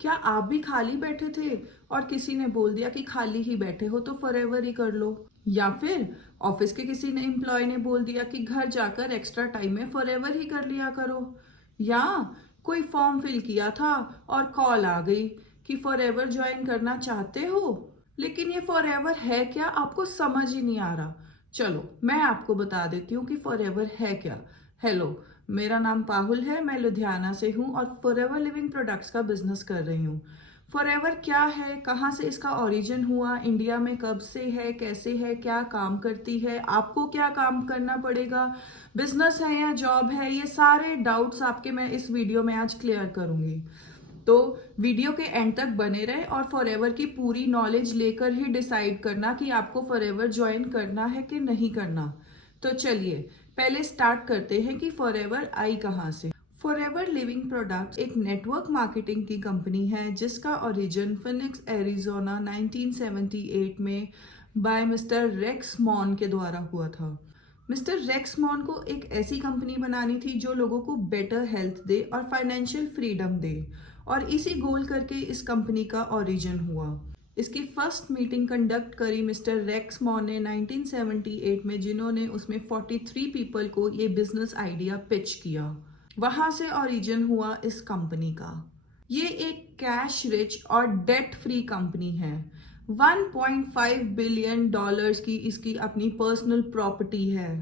क्या आप भी खाली बैठे थे और किसी ने बोल दिया कि खाली ही बैठे हो तो फॉरएवर ही कर लो? या फिर ऑफिस के किसी ने एम्प्लॉय ने बोल दिया कि घर जाकर एक्स्ट्रा टाइम में फॉरएवर ही कर लिया करो? या कोई फॉर्म फिल किया था और कॉल आ गई कि फॉरएवर ज्वाइन करना चाहते हो, लेकिन ये फॉरएवर है क्या आपको समझ ही नहीं आ रहा? चलो मैं आपको बता देती हूँ कि फॉरएवर है क्या। हेलो, मेरा नाम पाहुल है, मैं लुधियाना से हूँ और फॉरएवर लिविंग प्रोडक्ट्स का बिजनेस कर रही हूँ। फॉरएवर क्या है, कहाँ से इसका ओरिजिन हुआ, इंडिया में कब से है, कैसे है, क्या काम करती है, आपको क्या काम करना पड़ेगा, बिजनेस है या जॉब है, ये सारे डाउट्स आपके मैं इस वीडियो में आज क्लियर करूंगी। तो वीडियो के एंड तक बने रहे और फॉरएवर की पूरी नॉलेज लेकर ही डिसाइड करना कि आपको फॉरएवर ज्वाइन करना है कि नहीं करना। तो चलिए पहले स्टार्ट करते हैं कि फॉरएवर आई कहाँ से। फॉरएवर लिविंग प्रोडक्ट्स एक नेटवर्क मार्केटिंग की कंपनी है जिसका ओरिजिन फिनिक्स एरिजोना 1978 में बाय मिस्टर रेक्स मॉन के द्वारा हुआ था। मिस्टर रेक्स मॉन को एक ऐसी कंपनी बनानी थी जो लोगों को बेटर हेल्थ दे और फाइनेंशियल फ्रीडम दे, और इसी गोल करके इस कंपनी का ओरिजिन हुआ। इसकी फर्स्ट मीटिंग कंडक्ट करी मिस्टर रेक्स मॉन ने 1978 में, जिन्होंने उसमें 43 पीपल को ये बिजनेस आइडिया पिच किया। वहां से ओरिजिन हुआ इस कंपनी का। ये एक कैश रिच और डेट फ्री कंपनी है। 1.5 बिलियन डॉलर्स की इसकी अपनी पर्सनल प्रॉपर्टी है।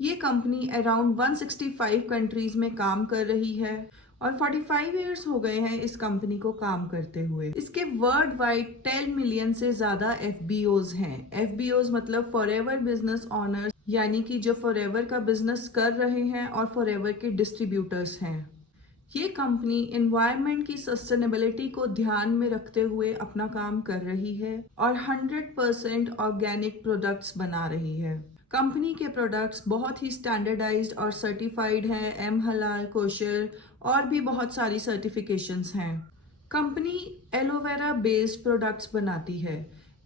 ये कंपनी अराउंड 165 कंट्रीज में काम कर रही है और 45 इयर्स हो गए हैं इस कंपनी को काम करते हुए। इसके वर्ल्ड वाइड 10 मिलियन से ज्यादा एफबीओज हैं। एफबीओज मतलब फॉरएवर बिजनेस ऑनर्स, यानी कि जो फॉरएवर का बिजनेस कर रहे हैं और फॉरएवर के डिस्ट्रीब्यूटर्स हैं। ये कंपनी एनवायरनमेंट की सस्टेनेबिलिटी को ध्यान में रखते हुए अपना काम कर रही है और 100% ऑर्गेनिक प्रोडक्ट्स बना रही है। कंपनी के प्रोडक्ट्स बहुत ही स्टैंडर्डाइज्ड और सर्टिफाइड हैं, एम हलाल, कोशर और भी बहुत सारी सर्टिफिकेशंस हैं। कंपनी एलोवेरा बेस्ड प्रोडक्ट्स बनाती है।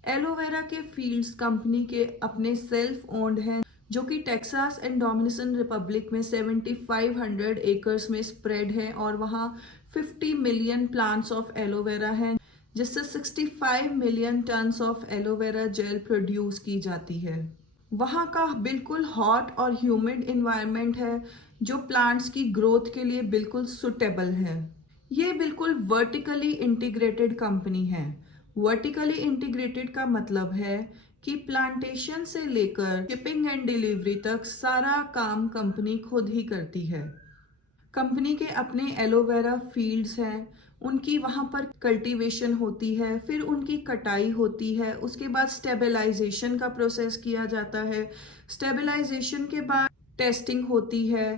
एलोवेरा के फील्ड्स कंपनी के अपने सेल्फ ओन्ड हैं, जो कि टेक्सास एंड डोमिनिकन रिपब्लिक में 7500 एकर्स में स्प्रेड है और वहाँ 50 मिलियन प्लांट्स ऑफ एलोवेरा हैं, जिससे 65 million tons of aloe vera gel produce की जाती है। वहाँ का बिल्कुल हॉट और ह्यूमिड इन्वायरमेंट है जो प्लांट्स की ग्रोथ के लिए बिल्कुल सुटेबल है। ये बिल्कुल वर्टिकली इंटीग्रेटेड कंपनी है। वर्टिकली इंटीग्रेटेड का मतलब है कि प्लांटेशन से लेकर शिपिंग एंड डिलीवरी तक सारा काम कंपनी खुद ही करती है। कंपनी के अपने एलोवेरा फील्ड्स हैं, उनकी वहाँ पर कल्टीवेशन होती है, फिर उनकी कटाई होती है, उसके बाद स्टेबलाइजेशन का प्रोसेस किया जाता है। स्टेबलाइजेशन के बाद टेस्टिंग होती है,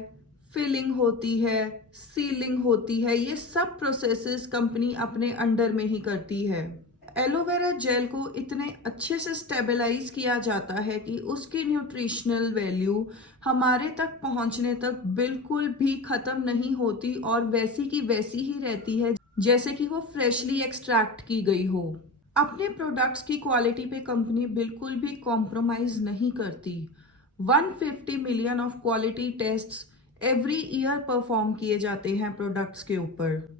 फिलिंग होती है, सीलिंग होती है। ये सब प्रोसेसेस कंपनी अपने अंडर में ही करती है। एलोवेरा जेल को इतने अच्छे से स्टेबलाइज किया जाता है कि उसकी न्यूट्रिशनल वैल्यू हमारे तक पहुंचने तक बिल्कुल भी खत्म नहीं होती और वैसी की वैसी ही रहती है जैसे कि वो फ्रेशली एक्सट्रैक्ट की गई हो। अपने प्रोडक्ट्स की क्वालिटी पे कंपनी बिल्कुल भी कॉम्प्रोमाइज नहीं करती। 150 million of quality tests every year perform किए जाते हैं प्रोडक्ट्स के ऊपर,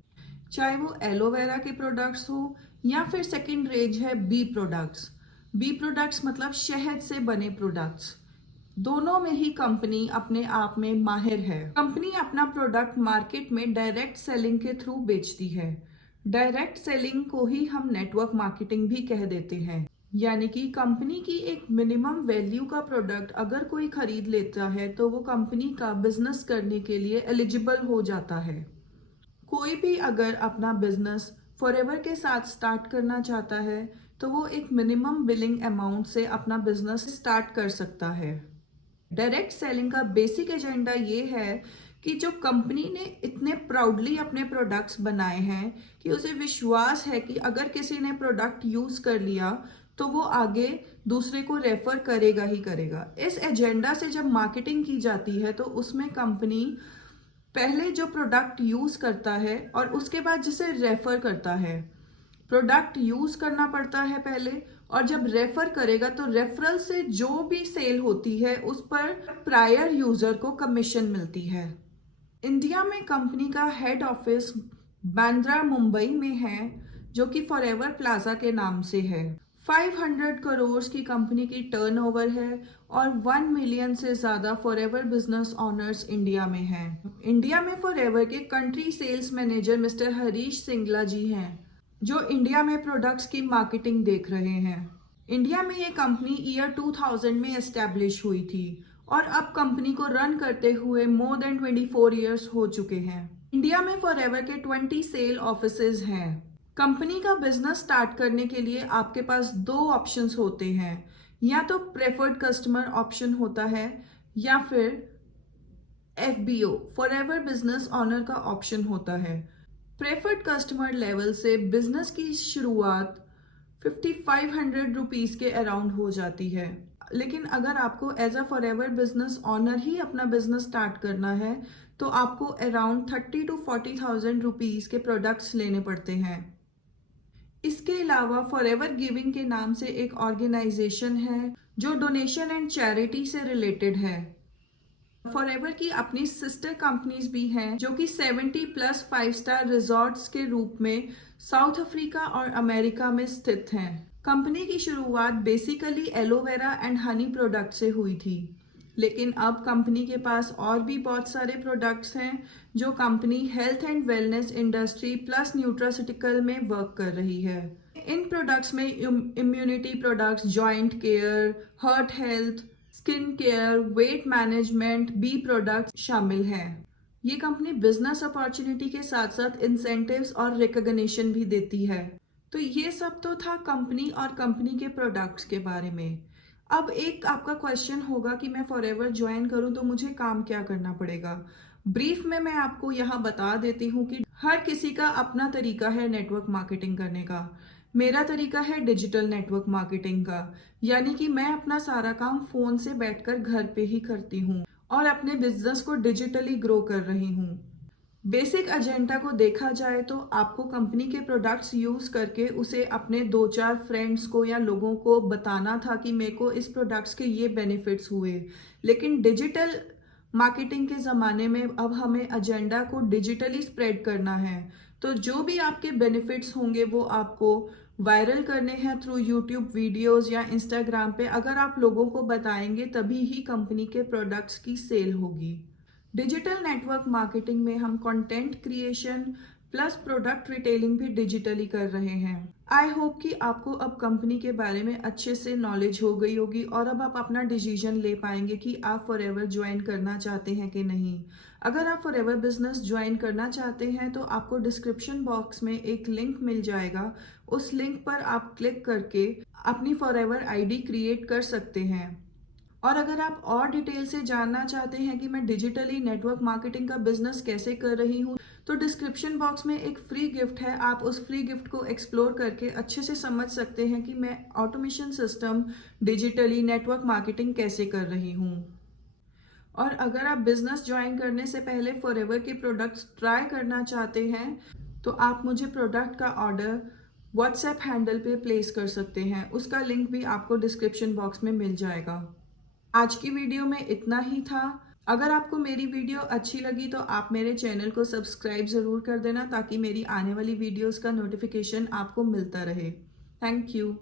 चाहे वो एलोवेरा के प्रोडक्ट्स हो या फिर सेकंड रेंज है बी प्रोडक्ट्स। बी प्रोडक्ट्स मतलब शहद से बने प्रोडक्ट्स। दोनों में ही कंपनी अपने आप में माहिर है। कंपनी अपना प्रोडक्ट मार्केट में डायरेक्ट सेलिंग के थ्रू बेचती है। डायरेक्ट सेलिंग को ही हम नेटवर्क मार्केटिंग भी कह देते हैं, यानी कि कंपनी की एक मिनिमम वैल्यू का प्रोडक्ट अगर कोई खरीद लेता है तो वो कंपनी का बिजनेस करने के लिए एलिजिबल हो जाता है। कोई भी अगर अपना बिजनेस फॉरएवर के साथ स्टार्ट करना चाहता है तो वो एक मिनिमम बिलिंग अमाउंट से अपना बिजनेस स्टार्ट कर सकता है। डायरेक्ट सेलिंग का बेसिक एजेंडा ये है कि जो कंपनी ने इतने प्राउडली अपने प्रोडक्ट्स बनाए हैं कि उसे विश्वास है कि अगर किसी ने प्रोडक्ट यूज कर लिया तो वो आगे दूसरे को रेफर करेगा ही करेगा। इस एजेंडा से जब मार्केटिंग की जाती है तो उसमें कंपनी पहले जो प्रोडक्ट यूज करता है और उसके बाद जिसे रेफर करता है। प्रोडक्ट यूज करना पड़ता है पहले, और जब रेफर करेगा तो रेफरल से जो भी सेल होती है उस पर प्रायर यूजर को कमीशन मिलती है। इंडिया में कंपनी का हेड ऑफिस बांद्रा मुंबई में है, जो कि फॉरएवर प्लाजा के नाम से है। 500 करोड़ की कंपनी की टर्नओवर है और 1 मिलियन से ज़्यादा फॉरएवर बिजनेस ओनर्स इंडिया में हैं। इंडिया में फॉरएवर के country sales manager mister Harish Singla ji हैं, जो इंडिया में प्रोडक्ट्स की मार्केटिंग देख रहे हैं। इंडिया में ये कंपनी ईयर 2000 में एस्टैब्लिश हुई थी और अब कंपनी को रन करते हुए मोर देन 24 ईयर्स हो चुके हैं। इंडिया में फॉरएवर के 20 सेल ऑफिसेज हैं। कंपनी का बिजनेस स्टार्ट करने के लिए आपके पास दो ऑप्शंस होते हैं, या तो प्रेफर्ड कस्टमर ऑप्शन होता है या फिर FBO फॉरएवर बिजनेस ऑनर का ऑप्शन होता है। प्रेफर्ड कस्टमर लेवल से बिजनेस की शुरुआत 5500 रुपीज के अराउंड हो जाती है, लेकिन अगर आपको as a Forever business owner ही अपना बिजनेस स्टार्ट करना है तो आपको अराउंड 30 to 40,000 रुपीज के प्रोडक्ट्स लेने पड़ते हैं। इसके अलावा फॉरएवर गिविंग के नाम से एक ऑर्गेनाइजेशन है जो डोनेशन एंड चैरिटी से रिलेटेड है। फॉरएवर की अपनी सिस्टर कंपनीज भी हैं जो कि 70 प्लस 5 स्टार रिजॉर्ट्स के रूप में साउथ अफ्रीका और अमेरिका में स्थित हैं। कंपनी की शुरुआत basically aloe vera and honey product से हुई थी, लेकिन अब कंपनी के पास और भी बहुत सारे प्रोडक्ट्स हैं जो company health and wellness industry plus nutraceutical में वर्क कर रही है। इन प्रोडक्ट्स में immunity products, joint care, heart health, skin care, weight management, bee products शामिल हैं। ये कंपनी बिजनेस अपॉर्चुनिटी के साथ साथ इंसेंटिव्स और रिकॉग्निशन भी देती है। तो ये सब तो था कंपनी और कंपनी के प्रोडक्ट्स के बारे में। अब एक आपका क्वेश्चन होगा कि मैं फॉरएवर ज्वाइन करूं तो मुझे काम क्या करना पड़ेगा। ब्रीफ में मैं आपको यहाँ बता देती हूँ कि हर किसी का अपना तरीका है नेटवर्क मार्केटिंग करने का। मेरा तरीका है डिजिटल नेटवर्क मार्केटिंग का, यानी कि मैं अपना सारा काम फोन से बैठकर घर पे ही करती हूँ और अपने बिजनेस को डिजिटली ग्रो कर रही हूँ। बेसिक एजेंडा को देखा जाए तो आपको कंपनी के प्रोडक्ट्स यूज करके उसे अपने 2-4 फ्रेंड्स को या लोगों को बताना था कि मेरे को इस प्रोडक्ट्स के ये बेनिफिट्स हुए। लेकिन डिजिटल मार्केटिंग के ज़माने में अब हमें एजेंडा को डिजिटली स्प्रेड करना है, तो जो भी आपके बेनिफिट्स होंगे वो आपको वायरल करने हैं थ्रू यूट्यूब वीडियोस या इंस्टाग्राम पे। अगर आप लोगों को बताएंगे तभी ही कंपनी के प्रोडक्ट्स की सेल होगी। डिजिटल नेटवर्क मार्केटिंग में हम content creation plus product retailing भी डिजिटली कर रहे हैं। आई होप कि आपको अब कंपनी के बारे में अच्छे से नॉलेज हो गई होगी और अब आप अपना डिसीजन ले पाएंगे कि आप फॉरएवर ज्वाइन करना चाहते हैं कि नहीं। अगर आप फॉरएवर बिजनेस ज्वाइन करना चाहते हैं तो आपको डिस्क्रिप्शन बॉक्स में एक लिंक मिल जाएगा। उस लिंक पर आप क्लिक करके अपनी फॉरएवर आईडी क्रिएट कर सकते हैं। और अगर आप और डिटेल से जानना चाहते हैं कि मैं डिजिटली नेटवर्क मार्केटिंग का बिजनेस कैसे कर रही हूँ, तो डिस्क्रिप्शन बॉक्स में एक फ्री गिफ्ट है। आप उस फ्री गिफ्ट को एक्सप्लोर करके अच्छे से समझ सकते हैं कि मैं automation system digitally network marketing कैसे कर रही हूँ। और अगर आप बिजनेस ज्वाइन करने से पहले फॉरएवर के प्रोडक्ट्स ट्राई करना चाहते हैं तो आप मुझे प्रोडक्ट का ऑर्डर व्हाट्सएप हैंडल पे प्लेस कर सकते हैं। उसका लिंक भी आपको डिस्क्रिप्शन बॉक्स में मिल जाएगा। आज की वीडियो में इतना ही था। अगर आपको मेरी वीडियो अच्छी लगी तो आप मेरे चैनल को सब्सक्राइब ज़रूर कर देना ताकि मेरी आने वाली वीडियोस का नोटिफिकेशन आपको मिलता रहे। Thank you.